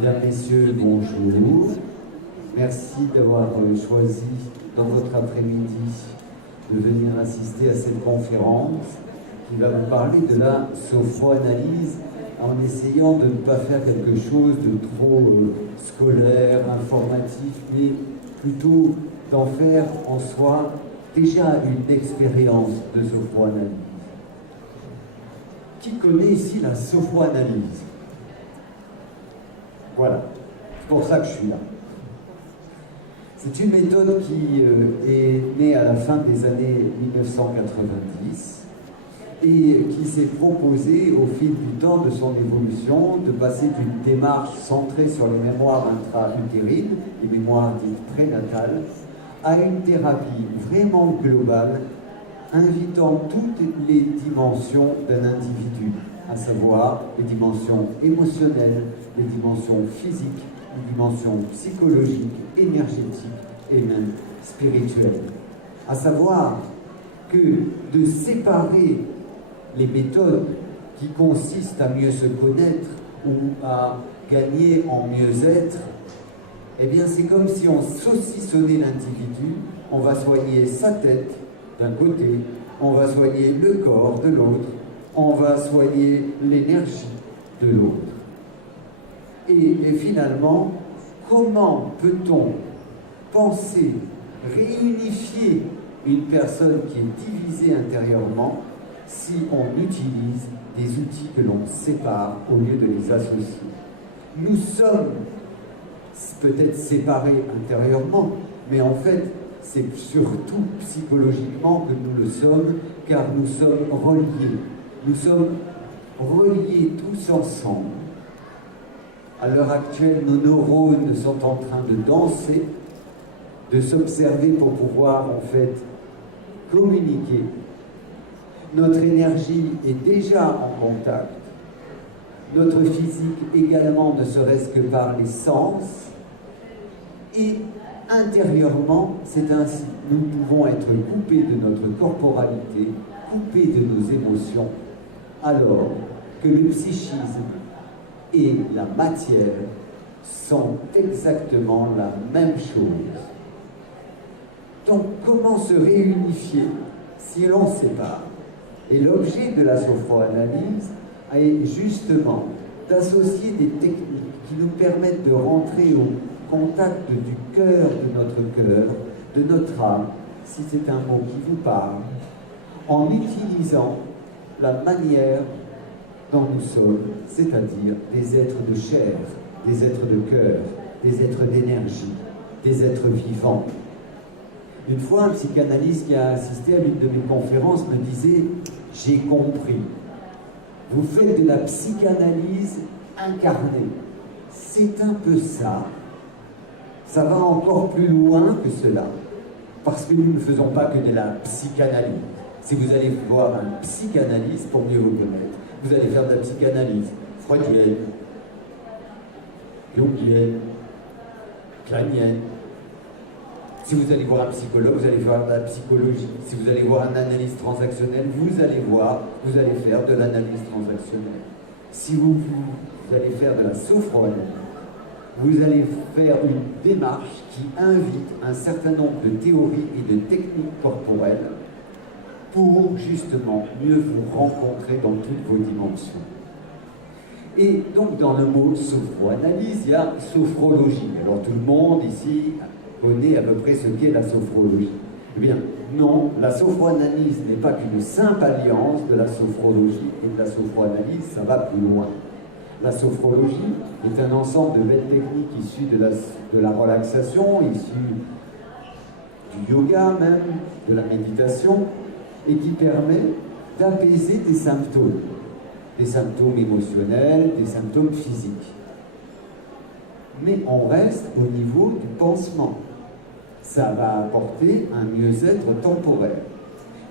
Mesdames, Messieurs, bonjour. Merci d'avoir choisi dans votre après-midi de venir assister à cette conférence qui va vous parler de la sophroanalyse en essayant de ne pas faire quelque chose de trop scolaire, informatif, mais plutôt d'en faire en soi déjà une expérience de sophroanalyse. Qui connaît ici la sophroanalyse? Voilà, c'est pour ça que je suis là. C'est une méthode qui est née à la fin des années 1990 et qui s'est proposée au fil du temps de son évolution de passer d'une démarche centrée sur les mémoires intra-utérines, les mémoires dites prénatales, à une thérapie vraiment globale, invitant toutes les dimensions d'un individu, à savoir les dimensions émotionnelles, les dimensions physiques, les dimensions psychologiques, énergétiques et même spirituelles. À savoir que de séparer les méthodes qui consistent à mieux se connaître ou à gagner en mieux-être, eh bien c'est comme si on saucissonnait l'individu, on va soigner sa tête d'un côté, on va soigner le corps de l'autre, on va soigner l'énergie de l'autre. Et finalement, comment peut-on penser, réunifier une personne qui est divisée intérieurement si on utilise des outils que l'on sépare au lieu de les associer? Nous sommes peut-être séparés intérieurement, mais en fait, c'est surtout psychologiquement que nous le sommes, car nous sommes reliés. Nous sommes reliés tous ensemble. À l'heure actuelle, nos neurones sont en train de danser, de s'observer pour pouvoir en fait communiquer. Notre énergie est déjà en contact. Notre physique également, ne serait-ce que par les sens. Et intérieurement, c'est ainsi. Nous pouvons être coupés de notre corporalité, coupés de nos émotions, alors que le psychisme et la matière sont exactement la même chose. Donc, comment se réunifier si l'on sépare? Et l'objet de la sophroanalyse est justement d'associer des techniques qui nous permettent de rentrer au contact du cœur de notre cœur, de notre âme, si c'est un mot qui vous parle, en utilisant la manière dont nous sommes, c'est-à-dire des êtres de chair, des êtres de cœur, des êtres d'énergie, des êtres vivants. Une fois, un psychanalyste qui a assisté à l'une de mes conférences me disait « J'ai compris. Vous faites de la psychanalyse incarnée. » C'est un peu ça. Ça va encore plus loin que cela, parce que nous ne faisons pas que de la psychanalyse. Si vous allez voir un psychanalyste pour mieux vous connaître, vous allez faire de la psychanalyse freudienne, jungienne, kleinienne. Si vous allez voir un psychologue, vous allez faire de la psychologie. Si vous allez voir un analyste transactionnel, vous allez faire de l'analyse transactionnelle. Si vous allez faire de la sophroanalyse, vous allez faire une démarche qui invite un certain nombre de théories et de techniques corporelles pour justement mieux vous rencontrer dans toutes vos dimensions. Et donc dans le mot sophroanalyse, il y a sophrologie. Alors tout le monde ici connaît à peu près ce qu'est la sophrologie. Eh bien non, la sophroanalyse n'est pas qu'une simple alliance de la sophrologie et de la sophroanalyse, ça va plus loin. La sophrologie est un ensemble de belles techniques issues de la relaxation, issues du yoga même, de la méditation, et qui permet d'apaiser des symptômes émotionnels, des symptômes physiques. Mais on reste au niveau du pansement. Ça va apporter un mieux-être temporaire.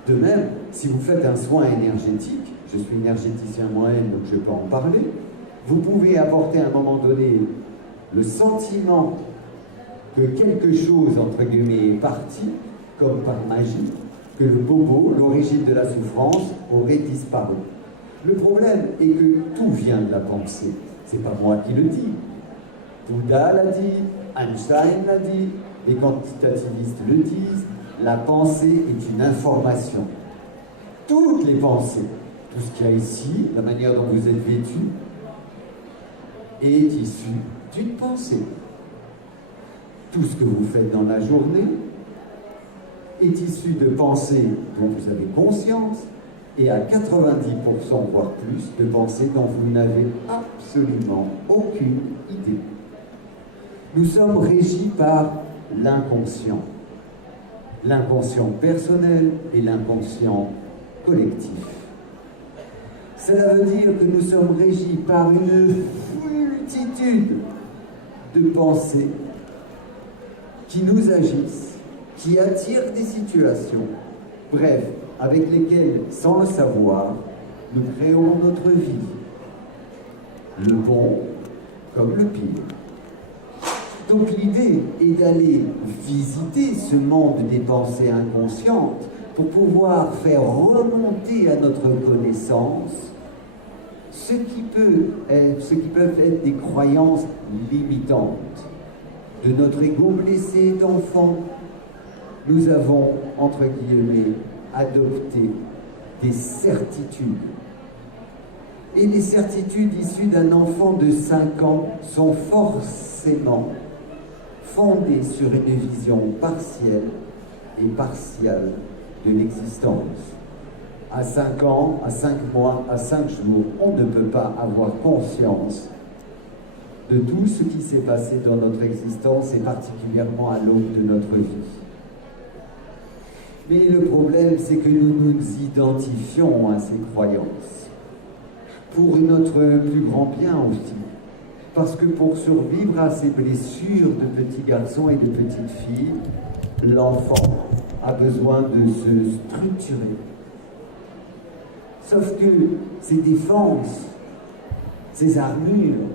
De même, si vous faites un soin énergétique, je suis énergéticien moi-même, donc je peux en parler, vous pouvez apporter à un moment donné le sentiment que quelque chose, entre guillemets, est parti, comme par magie, que le bobo, l'origine de la souffrance, aurait disparu. Le problème est que tout vient de la pensée. C'est pas moi qui le dis. Bouddha l'a dit, Einstein l'a dit, les quantitativistes le disent, la pensée est une information. Toutes les pensées, tout ce qu'il y a ici, la manière dont vous êtes vêtu, est issu d'une pensée. Tout ce que vous faites dans la journée est issu de pensées dont vous avez conscience et à 90%, voire plus, de pensées dont vous n'avez absolument aucune idée. Nous sommes régis par l'inconscient. L'inconscient personnel et l'inconscient collectif. Cela veut dire que nous sommes régis par une multitude de pensées qui nous agissent, qui attirent des situations, bref, avec lesquelles, sans le savoir, nous créons notre vie, le bon comme le pire. Donc l'idée est d'aller visiter ce monde des pensées inconscientes pour pouvoir faire remonter à notre connaissance ce qui peuvent être des croyances limitantes. De notre ego blessé d'enfant, nous avons, entre guillemets, adopté des certitudes. Et les certitudes issues d'un enfant de 5 ans sont forcément fondées sur une vision partielle et partiale de l'existence. À 5 ans, à 5 mois, à 5 jours, on ne peut pas avoir conscience de tout ce qui s'est passé dans notre existence et particulièrement à l'aube de notre vie. Mais le problème, c'est que nous nous identifions à ces croyances pour notre plus grand bien aussi. Parce que pour survivre à ces blessures de petits garçons et de petites filles, l'enfant a besoin de se structurer. Sauf que ces défenses, ces armures,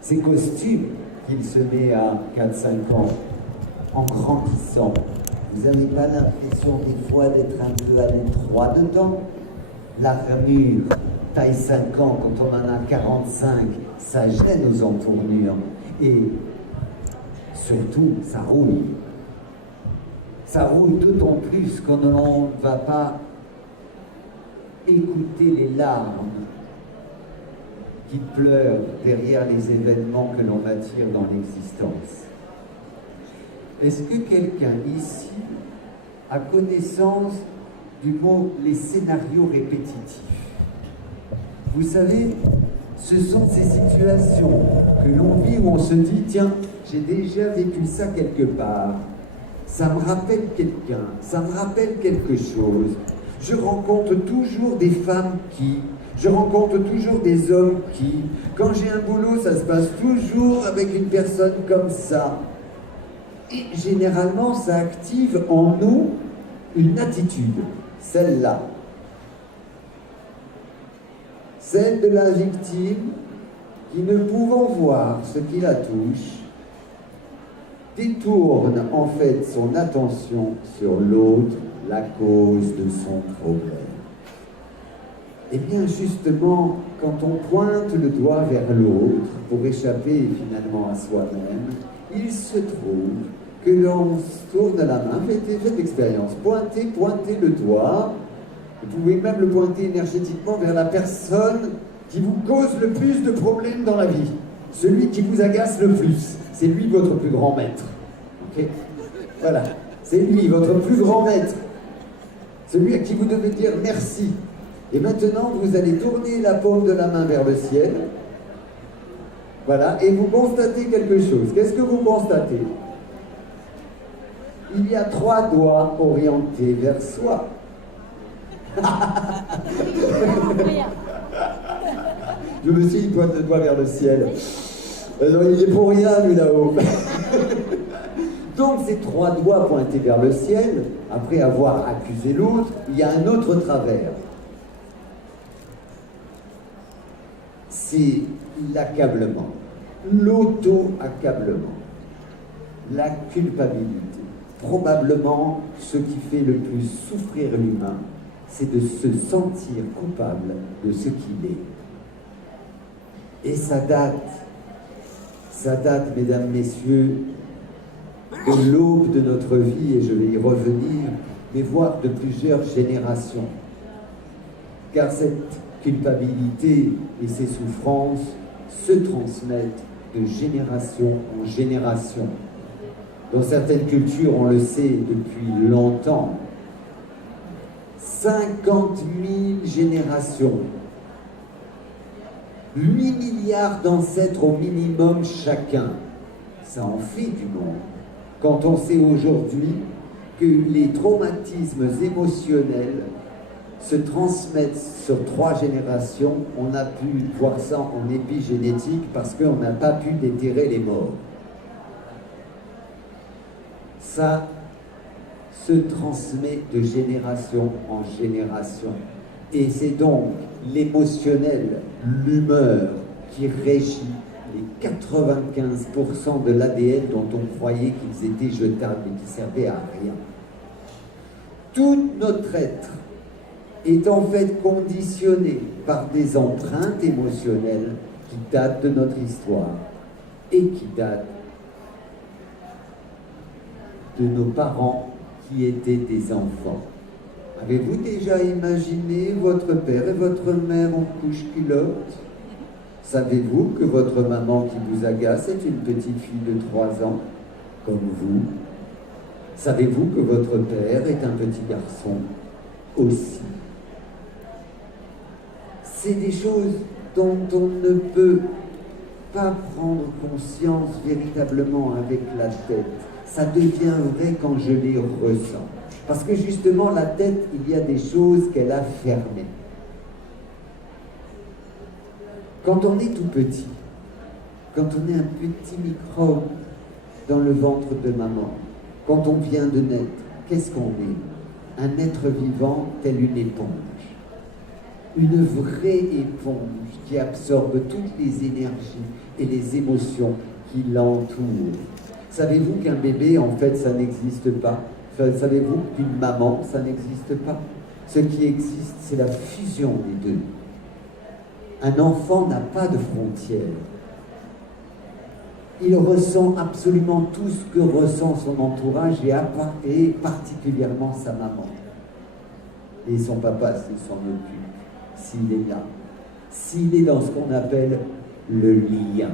ces costumes qu'il se met à 4-5 ans, en grandissant, vous n'avez pas l'impression des fois d'être un peu à l'étroit dedans? L'armure, taille 5 ans, quand on en a 45, ça gêne aux entournures. Et surtout, ça roule. Ça roule d'autant plus quand on ne va pas écouter les larmes qui pleurent derrière les événements que l'on attire dans l'existence. Est-ce que quelqu'un ici a connaissance du mot « les scénarios répétitifs » ? Vous savez, ce sont ces situations que l'on vit où on se dit « Tiens, j'ai déjà vécu ça quelque part, ça me rappelle quelqu'un, ça me rappelle quelque chose. Je rencontre toujours des femmes qui, je rencontre toujours des hommes qui, quand j'ai un boulot, ça se passe toujours avec une personne comme ça. » Et généralement, ça active en nous une attitude, celle-là. Celle de la victime qui, ne pouvant voir ce qui la touche, détourne en fait son attention sur l'autre, la cause de son problème. Eh bien justement, quand on pointe le doigt vers l'autre pour échapper finalement à soi-même, il se trouve que l'on se tourne la main, faites l'expérience, pointez le doigt, vous pouvez même le pointer énergétiquement vers la personne qui vous cause le plus de problèmes dans la vie, celui qui vous agace le plus, c'est lui votre plus grand maître. Okay. Voilà, c'est lui votre plus grand maître, celui à qui vous devez dire merci. Et maintenant, vous allez tourner la paume de la main vers le ciel. Voilà, et vous constatez quelque chose. Qu'est-ce que vous constatez? Il y a 3 doigts orientés vers soi. Je me suis dit, il pointe le doigt vers le ciel. Non, il est pour rien, lui, là-haut. Donc, ces 3 doigts pointés vers le ciel, après avoir accusé l'autre, il y a un autre travers. C'est l'accablement, l'auto-accablement, la culpabilité. Probablement, ce qui fait le plus souffrir l'humain, c'est de se sentir coupable de ce qu'il est. Et ça date Ça date, mesdames, messieurs, de l'aube de notre vie, et je vais y revenir, mais voire de plusieurs générations. Car cette culpabilité et ces souffrances se transmettent de génération en génération. Dans certaines cultures, on le sait depuis longtemps, 50 000 générations, 8 milliards d'ancêtres au minimum chacun. Ça en fait du monde. Quand on sait aujourd'hui que les traumatismes émotionnels se transmettent sur 3 générations, on a pu voir ça en épigénétique parce qu'on n'a pas pu déterrer les morts. Ça se transmet de génération en génération. Et c'est donc l'émotionnel, l'humeur qui régit les 95% de l'ADN dont on croyait qu'ils étaient jetables et qui servaient à rien. Tout notre être est en fait conditionné par des empreintes émotionnelles qui datent de notre histoire et qui datent de nos parents qui étaient des enfants. Avez-vous déjà imaginé votre père et votre mère en couche-culotte? Savez-vous que votre maman qui vous agace est une petite fille de 3 ans, comme vous? Savez-vous que votre père est un petit garçon aussi? C'est des choses dont on ne peut pas prendre conscience véritablement avec la tête. Ça devient vrai quand je les ressens. Parce que justement, la tête, il y a des choses qu'elle a fermées. Quand on est tout petit, quand on est un petit microbe dans le ventre de maman, quand on vient de naître, qu'est-ce qu'on est? Un être vivant tel une éponge. Une vraie éponge qui absorbe toutes les énergies et les émotions qui l'entourent. Savez-vous qu'un bébé, en fait, ça n'existe pas? Savez-vous qu'une maman, ça n'existe pas? Ce qui existe, c'est la fusion des deux. Un enfant n'a pas de frontières. Il ressent absolument tout ce que ressent son entourage et particulièrement sa maman. Et son papa, s'il s'en occupe, s'il est là. S'il est dans ce qu'on appelle le lien.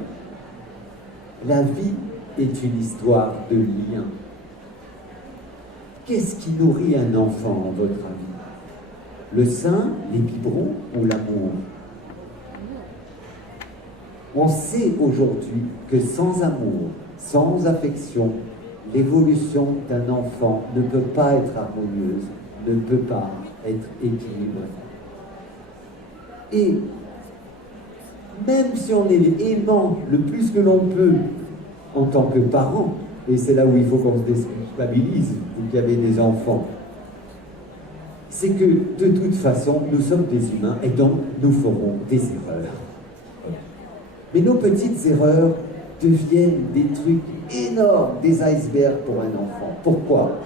La vie est une histoire de lien. Qu'est-ce qui nourrit un enfant, à votre avis? Le sein, les biberons ou l'amour? On sait aujourd'hui que sans amour, sans affection, l'évolution d'un enfant ne peut pas être harmonieuse, ne peut pas être équilibrée. Et même si on est aimant le plus que l'on peut en tant que parent, et c'est là où il faut qu'on se déstabilise, vous qui avez des enfants, c'est que de toute façon, nous sommes des humains et donc nous ferons des erreurs. Mais nos petites erreurs deviennent des trucs énormes, des icebergs pour un enfant. Pourquoi?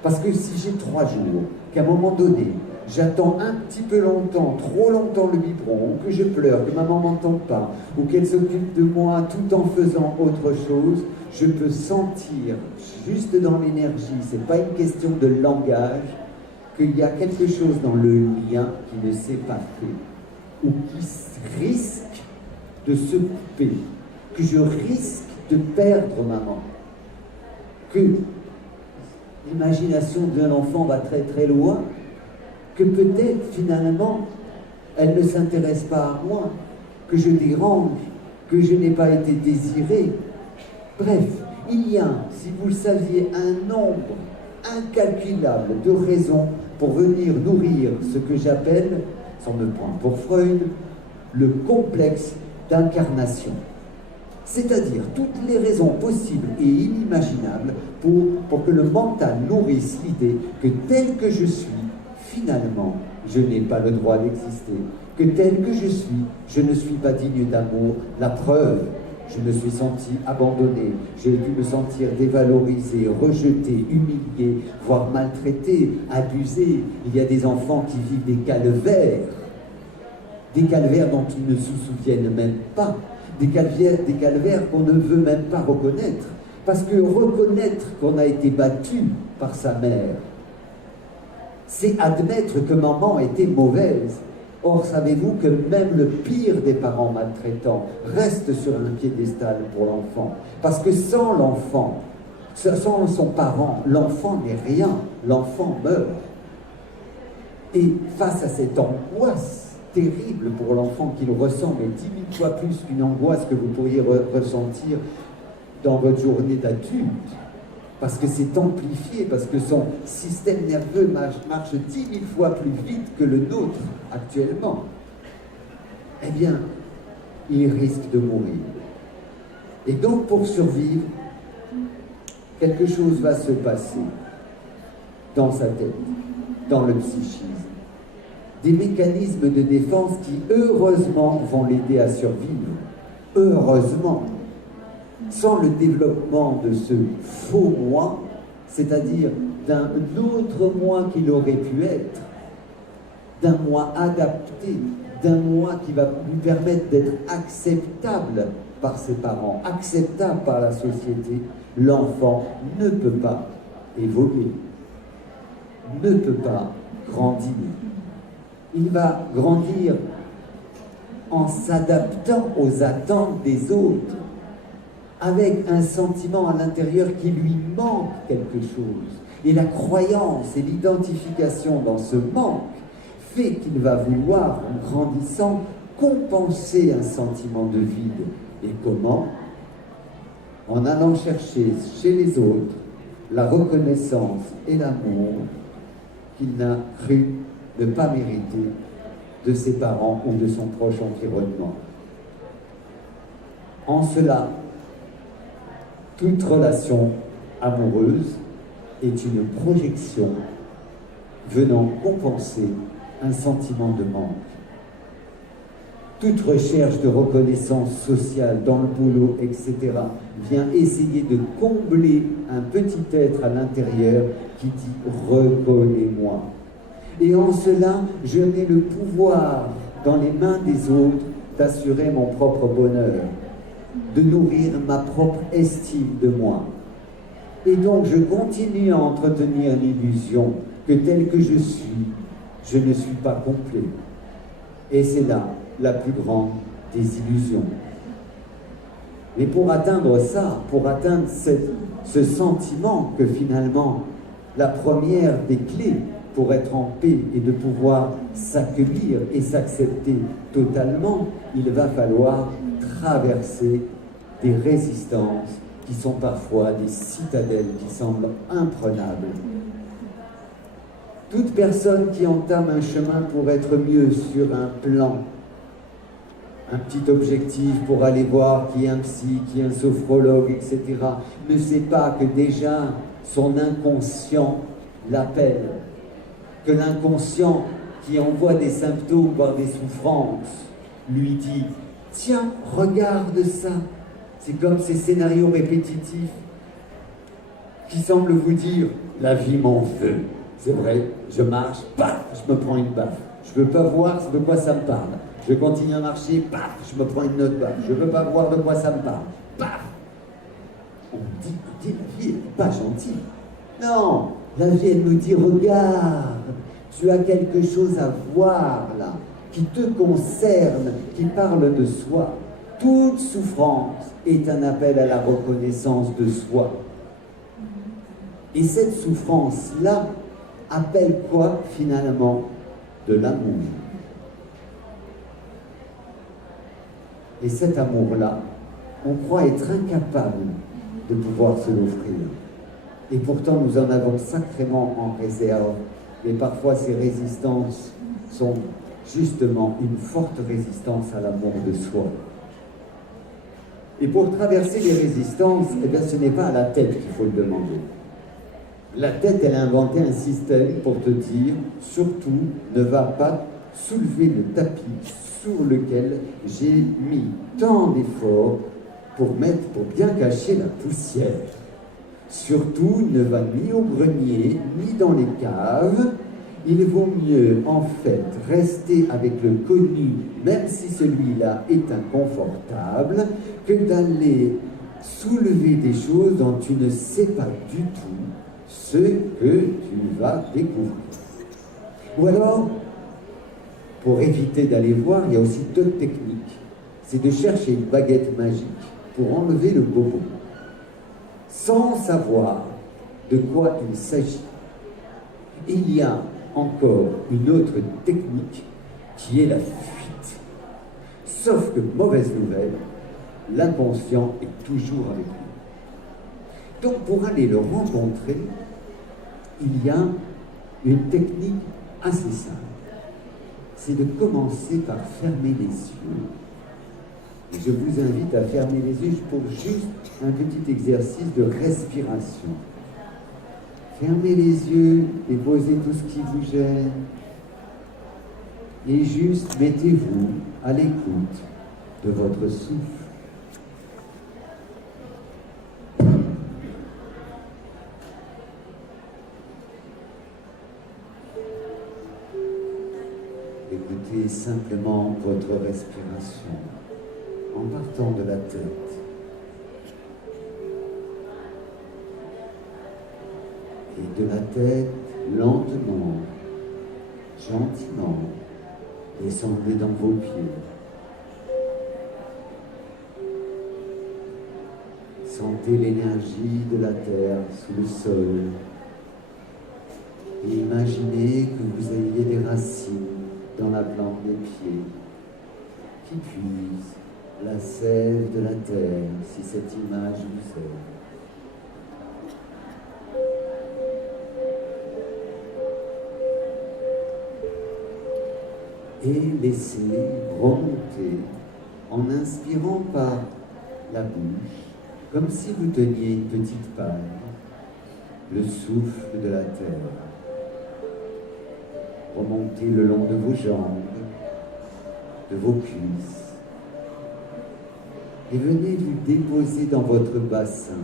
Parce que si j'ai 3 jours, qu'à un moment donné, j'attends un petit peu longtemps, trop longtemps le biberon, ou que je pleure, que maman m'entende pas, ou qu'elle s'occupe de moi tout en faisant autre chose, je peux sentir, juste dans l'énergie, c'est pas une question de langage, qu'il y a quelque chose dans le lien qui ne s'est pas fait, ou qui risque de se couper, que je risque de perdre maman, que l'imagination d'un enfant va très très loin, que peut-être finalement elle ne s'intéresse pas à moi, que je dérange, que je n'ai pas été désiré. Bref, il y a, si vous le saviez, un nombre incalculable de raisons pour venir nourrir ce que j'appelle, sans me prendre pour Freud, le complexe d'incarnation. C'est-à-dire toutes les raisons possibles et inimaginables pour que le mental nourrisse l'idée que tel que je suis, finalement, je n'ai pas le droit d'exister. Que tel que je suis, je ne suis pas digne d'amour. La preuve, je me suis senti abandonné, j'ai pu me sentir dévalorisé, rejeté, humilié, voire maltraité, abusé. Il y a des enfants qui vivent des calvaires dont ils ne se souviennent même pas, des calvaires qu'on ne veut même pas reconnaître. Parce que reconnaître qu'on a été battu par sa mère, c'est admettre que maman était mauvaise. Or, savez-vous que même le pire des parents maltraitants reste sur un piédestal pour l'enfant? Parce que sans l'enfant, sans son parent, l'enfant n'est rien, l'enfant meurt. Et face à cette angoisse terrible pour l'enfant qu'il ressent, mais 10 000 fois plus qu'une angoisse que vous pourriez ressentir dans votre journée d'adulte, parce que c'est amplifié, parce que son système nerveux marche 10 000 fois plus vite que le nôtre actuellement, eh bien, il risque de mourir. Et donc, pour survivre, quelque chose va se passer dans sa tête, dans le psychisme. Des mécanismes de défense qui, heureusement, vont l'aider à survivre. Heureusement. Sans le développement de ce faux moi, c'est-à-dire d'un autre moi qu'il aurait pu être, d'un moi adapté, d'un moi qui va lui permettre d'être acceptable par ses parents, acceptable par la société, l'enfant ne peut pas évoluer, ne peut pas grandir. Il va grandir en s'adaptant aux attentes des autres, avec un sentiment à l'intérieur qui lui manque quelque chose. Et la croyance et l'identification dans ce manque fait qu'il va vouloir, en grandissant, compenser un sentiment de vide. Et comment? En allant chercher chez les autres la reconnaissance et l'amour qu'il n'a cru ne pas mériter de ses parents ou de son proche environnement. En cela, toute relation amoureuse est une projection venant compenser un sentiment de manque. Toute recherche de reconnaissance sociale dans le boulot, etc., vient essayer de combler un petit être à l'intérieur qui dit « reconnais-moi ». Et en cela, je mets le pouvoir dans les mains des autres d'assurer mon propre bonheur, de nourrir ma propre estime de moi. Et donc je continue à entretenir l'illusion que tel que je ne suis pas complet. Et c'est là la plus grande des illusions. Mais pour atteindre ça, pour atteindre ce sentiment que finalement, la première des clés pour être en paix et de pouvoir s'accueillir et s'accepter totalement, il va falloir traverser des résistances qui sont parfois des citadelles qui semblent imprenables. Toute personne qui entame un chemin pour être mieux sur un plan, un petit objectif pour aller voir qui est un psy, qui est un sophrologue, etc., ne sait pas que déjà son inconscient l'appelle, que l'inconscient qui envoie des symptômes, voire des souffrances, lui dit « Tiens, regarde ça !» C'est comme ces scénarios répétitifs qui semblent vous dire « La vie m'en veut. C'est vrai, je marche, paf, je me prends une baffe. Je ne veux pas voir de quoi ça me parle. Je continue à marcher, paf, je me prends une autre baffe. Je ne veux pas voir de quoi ça me parle. Paf !» On dit « La vie n'est pas gentille. » Non, la vie, elle nous dit « Regarde, tu as quelque chose à voir là, qui te concerne, qui parle de soi. » Toute souffrance est un appel à la reconnaissance de soi. Et cette souffrance-là appelle quoi finalement? De l'amour. Et cet amour-là, on croit être incapable de pouvoir se l'offrir. Et pourtant, nous en avons sacrément en réserve. Et parfois, ces résistances sont justement une forte résistance à l'amour de soi. Et pour traverser les résistances, eh bien, ce n'est pas à la tête qu'il faut le demander. La tête, elle a inventé un système pour te dire, surtout, ne va pas soulever le tapis sur lequel j'ai mis tant d'efforts pour bien cacher la poussière. Surtout, ne va ni au grenier, ni dans les caves, Il vaut mieux, en fait, rester avec le connu, même si celui-là est inconfortable, que d'aller soulever des choses dont tu ne sais pas du tout ce que tu vas découvrir. Ou alors, pour éviter d'aller voir, il y a aussi d'autres techniques. C'est de chercher une baguette magique pour enlever le bobo, sans savoir de quoi il s'agit. Il y a encore une autre technique qui est la fuite. Sauf que, mauvaise nouvelle, l'inconscient est toujours avec nous. Donc pour aller le rencontrer, il y a une technique assez simple. C'est de commencer par fermer les yeux. Et je vous invite à fermer les yeux pour juste un petit exercice de respiration. Fermez les yeux, déposez tout ce qui vous gêne et juste mettez-vous à l'écoute de votre souffle. Écoutez simplement votre respiration en partant de la tête. Et de la tête, lentement, gentiment, descendez dans vos pieds. Sentez l'énergie de la terre sous le sol. Et imaginez que vous ayez des racines dans la plante des pieds qui puisent la sève de la terre, si cette image vous aide. Et laissez remonter en inspirant par la bouche, comme si vous teniez une petite paille, le souffle de la terre. Remontez le long de vos jambes, de vos cuisses, et venez vous déposer dans votre bassin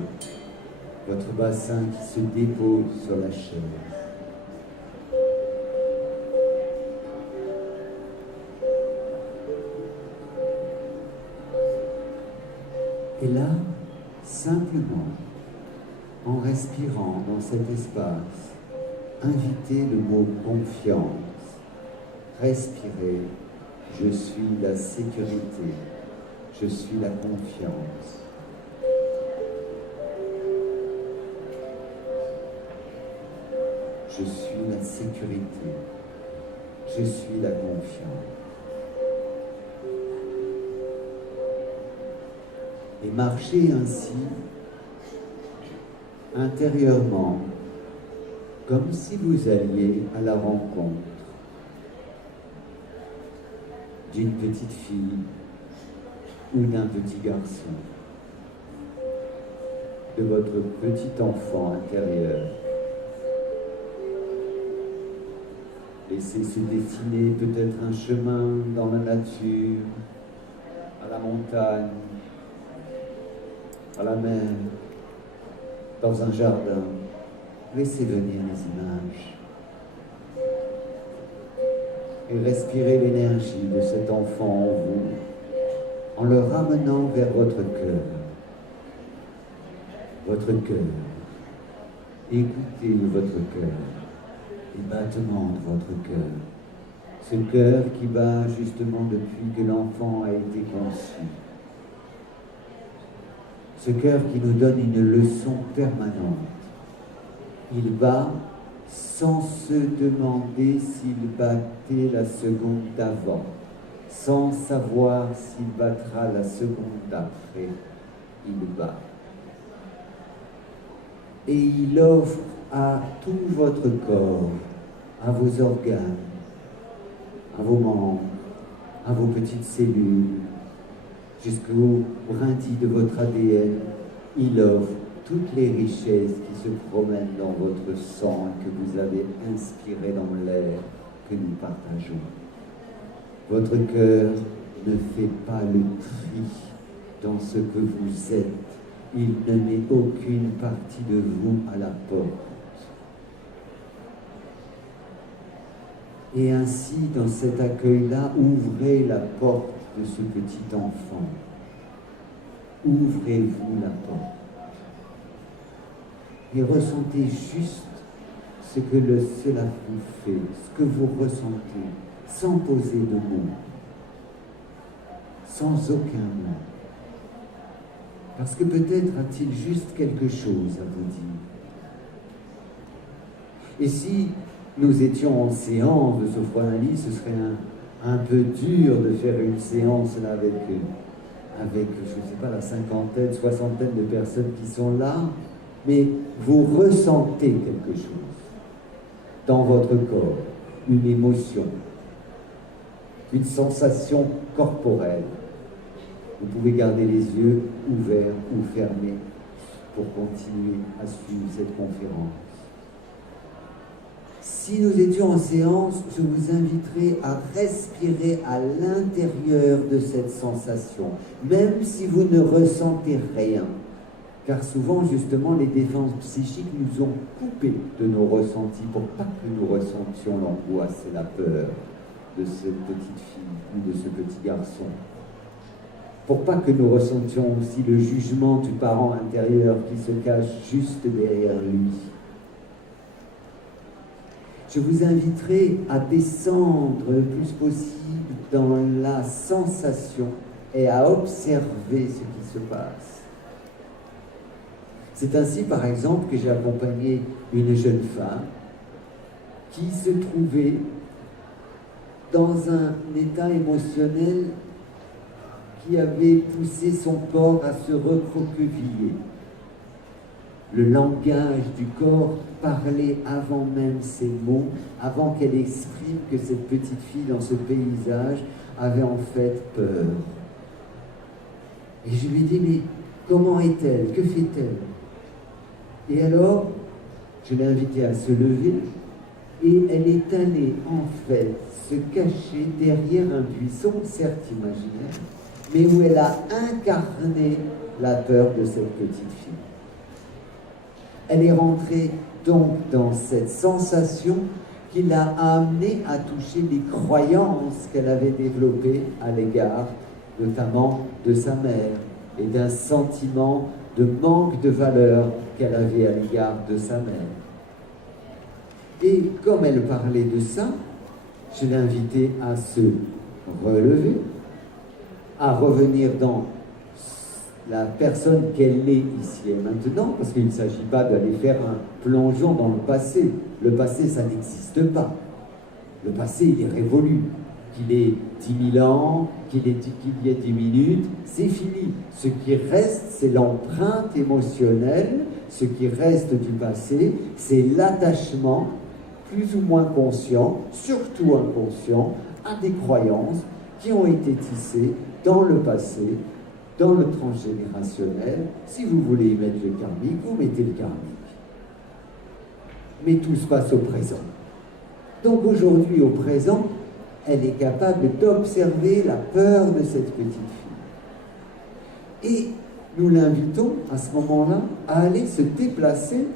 qui se dépose sur la chaise. Et là, simplement, en respirant dans cet espace, invitez le mot confiance. Respirez, je suis la sécurité, je suis la confiance. Je suis la sécurité, je suis la confiance. Et marchez ainsi, intérieurement, comme si vous alliez à la rencontre d'une petite fille ou d'un petit garçon, de votre petit enfant intérieur. Laissez se dessiner peut-être un chemin dans la nature, à la montagne, à la mer, dans un jardin. Laissez venir les images. Et respirez l'énergie de cet enfant en vous, en le ramenant vers votre cœur. Votre cœur. Écoutez votre cœur, les battements de votre cœur. Ce cœur qui bat justement depuis que l'enfant a été conçu. Ce cœur qui nous donne une leçon permanente. Il bat sans se demander s'il battait la seconde d'avant, sans savoir s'il battra la seconde d'après. Il bat. Et il offre à tout votre corps, à vos organes, à vos membres, à vos petites cellules, jusqu'au brindille de votre ADN, il offre toutes les richesses qui se promènent dans votre sang que vous avez inspiré dans l'air que nous partageons. Votre cœur ne fait pas le tri dans ce que vous êtes. Il ne met aucune partie de vous à la porte. Et ainsi, dans cet accueil-là, ouvrez la porte de ce petit enfant. Ouvrez-vous la porte. Et ressentez juste ce que cela vous fait, ce que vous ressentez, sans poser de mots, sans aucun mot. Parce que peut-être a-t-il juste quelque chose à vous dire. Et si nous étions en séance de sophrologie, ce serait un peu dur de faire une séance là avec je ne sais pas, la cinquantaine, soixantaine de personnes qui sont là, mais vous ressentez quelque chose dans votre corps, une émotion, une sensation corporelle. Vous pouvez garder les yeux ouverts ou fermés pour continuer à suivre cette conférence. Si nous étions en séance, je vous inviterai à respirer à l'intérieur de cette sensation, même si vous ne ressentez rien. Car souvent, justement, les défenses psychiques nous ont coupés de nos ressentis pour pas que nous ressentions l'angoisse et la peur de cette petite fille ou de ce petit garçon. Pour pas que nous ressentions aussi le jugement du parent intérieur qui se cache juste derrière lui. Je vous inviterai à descendre le plus possible dans la sensation et à observer ce qui se passe. C'est ainsi, par exemple, que j'ai accompagné une jeune femme qui se trouvait dans un état émotionnel qui avait poussé son corps à se recroqueviller. Le langage du corps parlait avant même ces mots, avant qu'elle exprime que cette petite fille dans ce paysage avait en fait peur. Et je lui dis, mais comment est-elle? Que fait-elle? Et alors, je l'ai invitée à se lever et elle est allée en fait se cacher derrière un buisson, certes imaginaire, mais où elle a incarné la peur de cette petite fille. Elle est rentrée donc dans cette sensation qui l'a amenée à toucher les croyances qu'elle avait développées à l'égard notamment de sa mère et d'un sentiment de manque de valeur qu'elle avait à l'égard de sa mère. Et comme elle parlait de ça, je l'ai invitée à se relever, à revenir dans la personne qu'elle est ici et maintenant, parce qu'il ne s'agit pas d'aller faire un plongeon dans le passé. Le passé, ça n'existe pas. Le passé, il est révolu. Qu'il ait 10 000 ans, qu'il y ait 10 minutes, c'est fini. Ce qui reste, c'est l'empreinte émotionnelle. Ce qui reste du passé, c'est l'attachement, plus ou moins conscient, surtout inconscient, à des croyances qui ont été tissées dans le passé, dans le transgénérationnel. Si vous voulez y mettre le karmique, vous mettez le karmique. Mais tout se passe au présent. Donc aujourd'hui, au présent, elle est capable d'observer la peur de cette petite fille. Et nous l'invitons à ce moment-là à aller se déplacer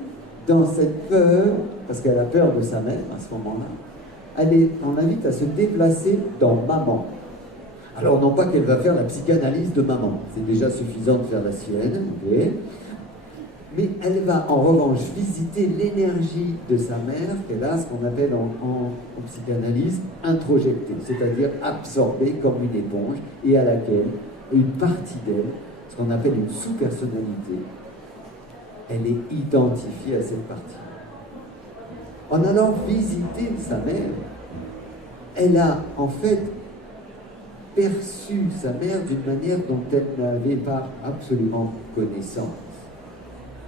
dans cette peur, parce qu'elle a peur de sa mère à ce moment-là. On l'invite à se déplacer dans maman. Alors non pas qu'elle va faire la psychanalyse de maman, c'est déjà suffisant de faire la sienne, okay. Mais elle va en revanche visiter l'énergie de sa mère, qu'elle a ce qu'on appelle en psychanalyse introjectée, c'est-à-dire absorbée comme une éponge, et à laquelle une partie d'elle, ce qu'on appelle une sous-personnalité, elle est identifiée à cette partie. En allant visiter sa mère, elle a en fait perçu sa mère d'une manière dont elle n'avait pas absolument connaissance.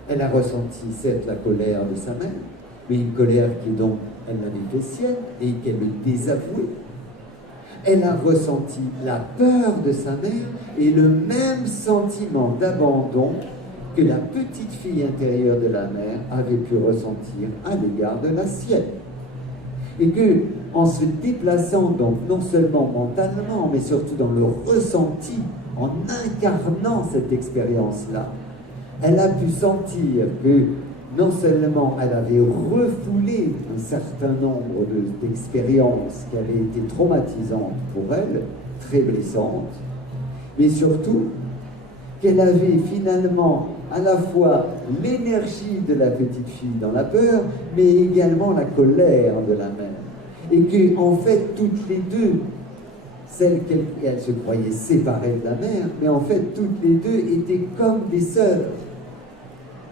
Elle a ressenti certes la colère de sa mère, mais une colère qui donc elle l'avait fait sienne et qu'elle le désavouait. Elle a ressenti la peur de sa mère et le même sentiment d'abandon que la petite fille intérieure de la mère avait pu ressentir à l'égard de la sienne. Et que, en se déplaçant donc non seulement mentalement, mais surtout dans le ressenti, en incarnant cette expérience-là, elle a pu sentir que non seulement elle avait refoulé un certain nombre d'expériences qui avaient été traumatisantes pour elle, très blessantes, mais surtout qu'elle avait finalement à la fois l'énergie de la petite fille dans la peur, mais également la colère de la mère. Et que, en fait, toutes les deux, elle se croyait séparée de la mère, mais en fait, toutes les deux étaient comme des sœurs.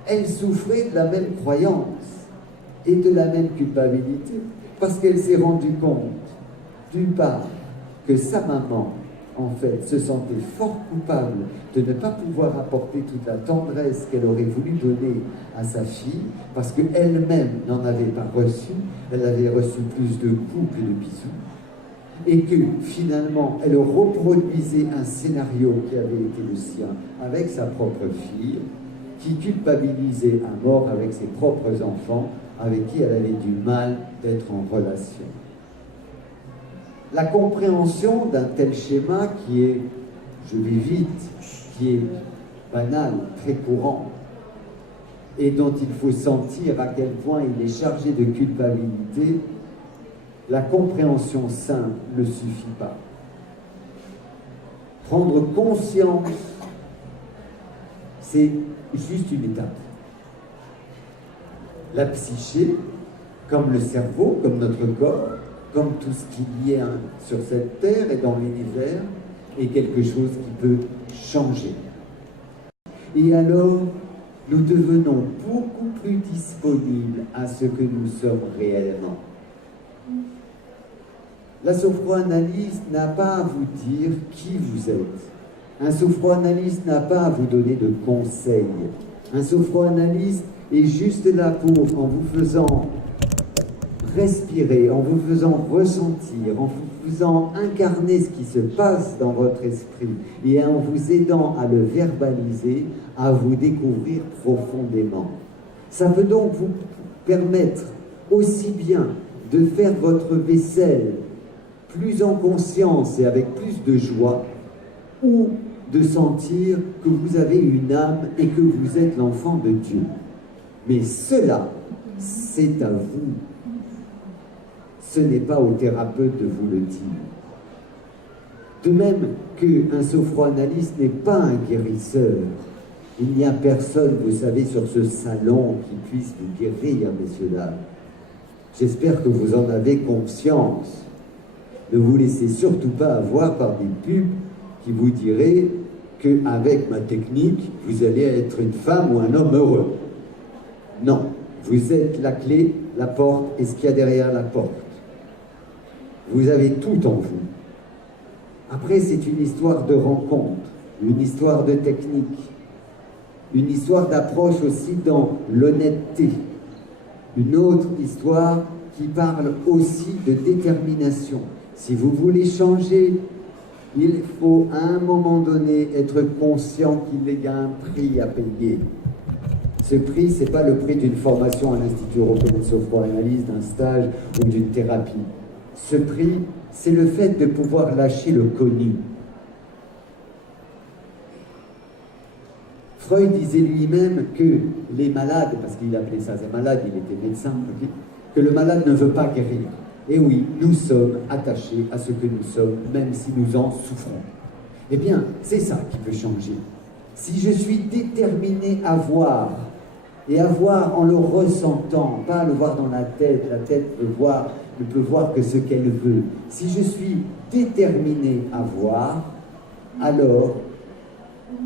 Elles souffraient de la même croyance et de la même culpabilité, parce qu'elle s'est rendue compte, d'une part, que sa maman, en fait, se sentait fort coupable de ne pas pouvoir apporter toute la tendresse qu'elle aurait voulu donner à sa fille, parce qu'elle-même n'en avait pas reçu, elle avait reçu plus de coups que de bisous, et que finalement, elle reproduisait un scénario qui avait été le sien avec sa propre fille, qui culpabilisait à mort avec ses propres enfants, avec qui elle avait du mal d'être en relation. La compréhension d'un tel schéma qui est, je vais vite, qui est banal, très courant, et dont il faut sentir à quel point il est chargé de culpabilité, la compréhension simple ne suffit pas. Prendre conscience, c'est juste une étape. La psyché, comme le cerveau, comme notre corps, comme tout ce qu'il y a sur cette terre et dans l'univers, est quelque chose qui peut changer. Et alors, nous devenons beaucoup plus disponibles à ce que nous sommes réellement. La sophroanalyse n'a pas à vous dire qui vous êtes. Un sophroanalyste n'a pas à vous donner de conseils. Un sophroanalyste est juste là pour, en vous faisant respirer, en vous faisant ressentir, en vous faisant incarner ce qui se passe dans votre esprit et en vous aidant à le verbaliser, à vous découvrir profondément. Ça peut donc vous permettre aussi bien de faire votre vaisselle plus en conscience et avec plus de joie, ou de sentir que vous avez une âme et que vous êtes l'enfant de Dieu. Mais cela, c'est à vous. Ce n'est pas au thérapeute de vous le dire. De même qu'un sophroanalyste n'est pas un guérisseur. Il n'y a personne, vous savez, sur ce salon qui puisse vous guérir, messieurs, dames. J'espère que vous en avez conscience. Ne vous laissez surtout pas avoir par des pubs qui vous diraient qu'avec ma technique, vous allez être une femme ou un homme heureux. Non, vous êtes la clé, la porte et ce qu'il y a derrière la porte. Vous avez tout en vous. Après, c'est une histoire de rencontre, une histoire de technique, une histoire d'approche aussi dans l'honnêteté, une autre histoire qui parle aussi de détermination. Si vous voulez changer, il faut à un moment donné être conscient qu'il y a un prix à payer. Ce prix, ce n'est pas le prix d'une formation à l'Institut européen de sophroanalyse, d'un stage ou d'une thérapie. Ce prix, c'est le fait de pouvoir lâcher le connu. Freud disait lui-même que les malades, parce qu'il appelait ça des malades, il était médecin, que le malade ne veut pas guérir. Et oui, nous sommes attachés à ce que nous sommes, même si nous en souffrons. Eh bien, c'est ça qui peut changer. Si je suis déterminé à voir, et à voir en le ressentant, pas à le voir dans la tête ne peut voir que ce qu'elle veut. Si je suis déterminé à voir, alors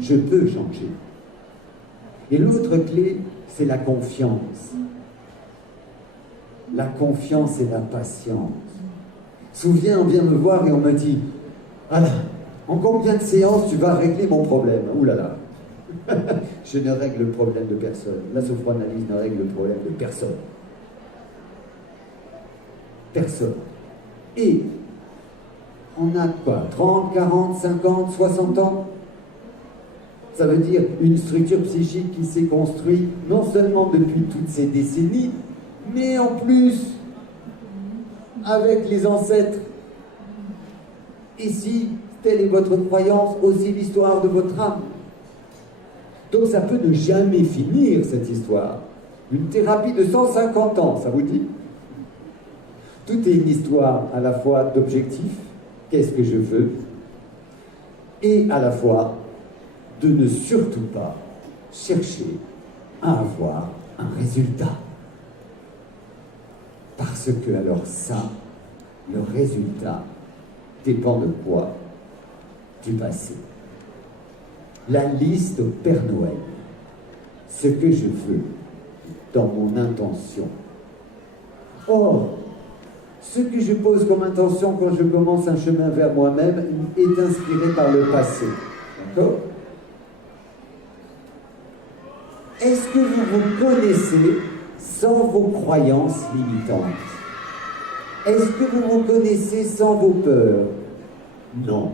je peux changer. Et l'autre clé, c'est la confiance. La confiance et la patience. Souviens, on vient me voir et on me dit « Ah là, en combien de séances tu vas régler mon problème ?» Ouh là là. Je ne règle le problème de personne. La sophroanalyse ne règle le problème de personne. Personne. Et on a quoi? 30, 40, 50, 60 ans? Ça veut dire une structure psychique qui s'est construite non seulement depuis toutes ces décennies, mais en plus avec les ancêtres. Et si telle est votre croyance, aussi l'histoire de votre âme. Donc ça peut ne jamais finir, cette histoire. Une thérapie de 150 ans, ça vous dit? Tout est une histoire à la fois d'objectif, qu'est-ce que je veux, et à la fois de ne surtout pas chercher à avoir un résultat. Parce que alors ça, le résultat dépend de quoi? Du passé. La liste au Père Noël, ce que je veux dans mon intention. Or, ce que je pose comme intention quand je commence un chemin vers moi-même est inspiré par le passé. D'accord? Est-ce que vous vous connaissez sans vos croyances limitantes? Est-ce que vous vous connaissez sans vos peurs? Non.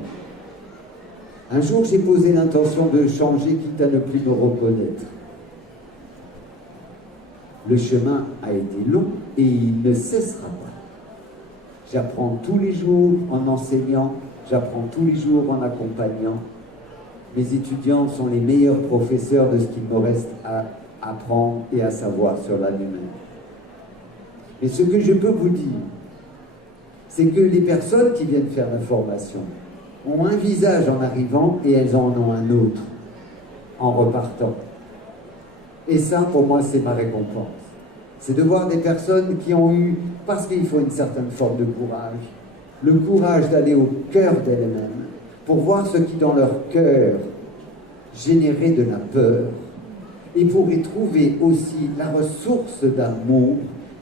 Un jour, j'ai posé l'intention de changer, quitte à ne plus me reconnaître. Le chemin a été long et il ne cessera pas. J'apprends tous les jours en enseignant, j'apprends tous les jours en accompagnant. Mes étudiants sont les meilleurs professeurs de ce qu'il me reste à apprendre et à savoir sur l'âme humaine. Mais ce que je peux vous dire, c'est que les personnes qui viennent faire la formation ont un visage en arrivant et elles en ont un autre en repartant. Et ça, pour moi, c'est ma récompense. C'est de voir des personnes qui ont eu, parce qu'il faut une certaine forme de courage, le courage d'aller au cœur d'elles-mêmes, pour voir ce qui, dans leur cœur, générait de la peur, et pour y trouver aussi la ressource d'amour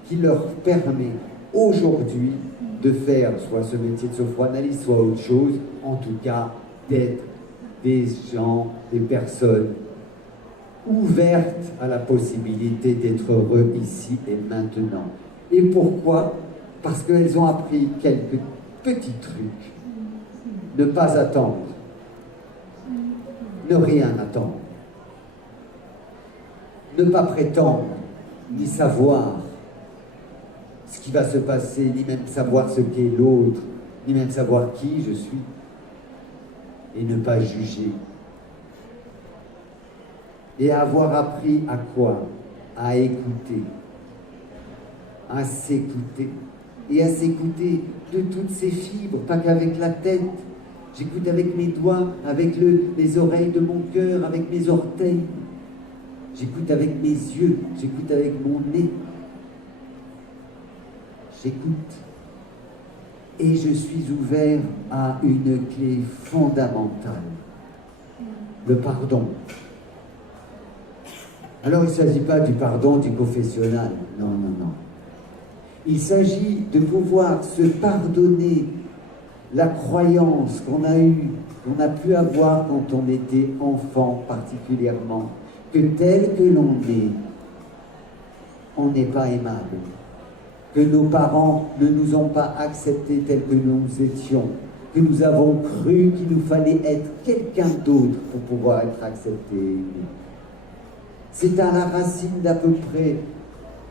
qui leur permet aujourd'hui de faire soit ce métier de sophranalyste, soit autre chose, en tout cas d'être des gens, des personnes ouvertes à la possibilité d'être heureux ici et maintenant. Et pourquoi? Parce qu'elles ont appris quelques petits trucs. Ne pas attendre. Ne rien attendre. Ne pas prétendre, ni savoir ce qui va se passer, ni même savoir ce qu'est l'autre, ni même savoir qui je suis. Et ne pas juger. Et avoir appris à quoi? À écouter. À s'écouter. Et à s'écouter de toutes ces fibres, pas qu'avec la tête. J'écoute avec mes doigts, avec les oreilles de mon cœur, avec mes orteils. J'écoute avec mes yeux, j'écoute avec mon nez. J'écoute. Et je suis ouvert à une clé fondamentale. Le pardon. Alors il ne s'agit pas du pardon du confessionnal. Non, non, non. Il s'agit de pouvoir se pardonner la croyance qu'on a eue, qu'on a pu avoir quand on était enfant particulièrement, que tel que l'on est, on n'est pas aimable, que nos parents ne nous ont pas acceptés tels que nous étions, que nous avons cru qu'il nous fallait être quelqu'un d'autre pour pouvoir être acceptés. C'est à la racine d'à peu près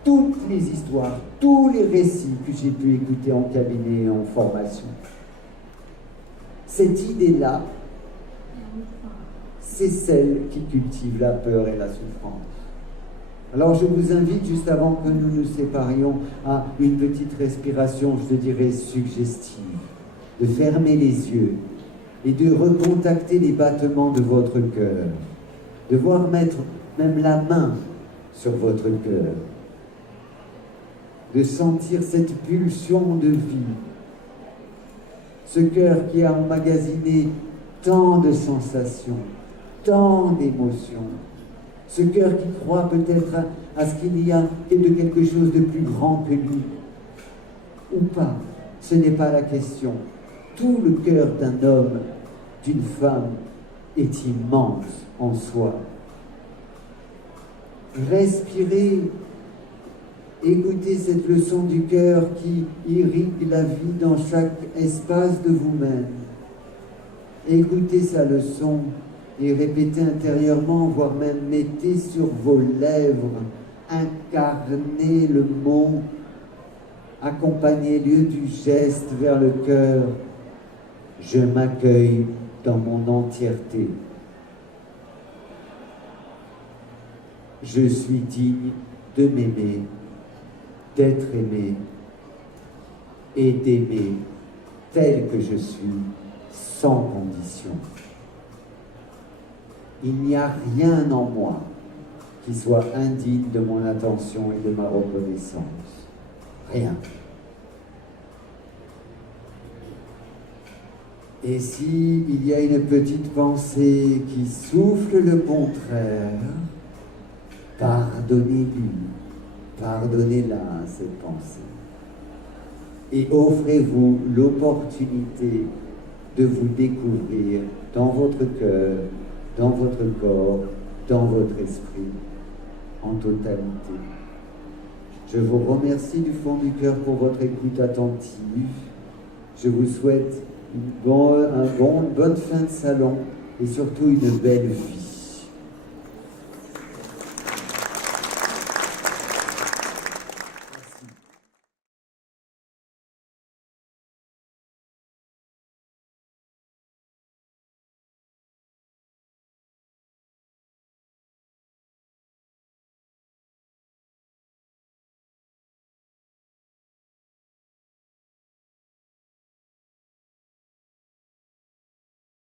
toutes les histoires, tous les récits que j'ai pu écouter en cabinet et en formation. Cette idée-là, c'est celle qui cultive la peur et la souffrance. Alors je vous invite, juste avant que nous nous séparions, à une petite respiration, je dirais suggestive, de fermer les yeux et de recontacter les battements de votre cœur, de voir mettre même la main sur votre cœur, de sentir cette pulsion de vie, ce cœur qui a emmagasiné tant de sensations, tant d'émotions, ce cœur qui croit peut-être à ce qu'il y a de quelque chose de plus grand que lui, ou pas, ce n'est pas la question. Tout le cœur d'un homme, d'une femme, est immense en soi. Respirez, écoutez cette leçon du cœur qui irrigue la vie dans chaque espace de vous-même. Écoutez sa leçon et répétez intérieurement, voire même mettez sur vos lèvres, incarnez le mot, accompagnez-le du geste vers le cœur. Je m'accueille dans mon entièreté. Je suis digne de m'aimer, d'être aimé et d'aimer tel que je suis, sans condition. Il n'y a rien en moi qui soit indigne de mon attention et de ma reconnaissance. Rien. Et s'il y a une petite pensée qui souffle le contraire, pardonnez-lui, pardonnez-la à cette pensée. Et offrez-vous l'opportunité de vous découvrir dans votre cœur, dans votre corps, dans votre esprit, en totalité. Je vous remercie du fond du cœur pour votre écoute attentive. Je vous souhaite une bonne fin de salon et surtout une belle vie.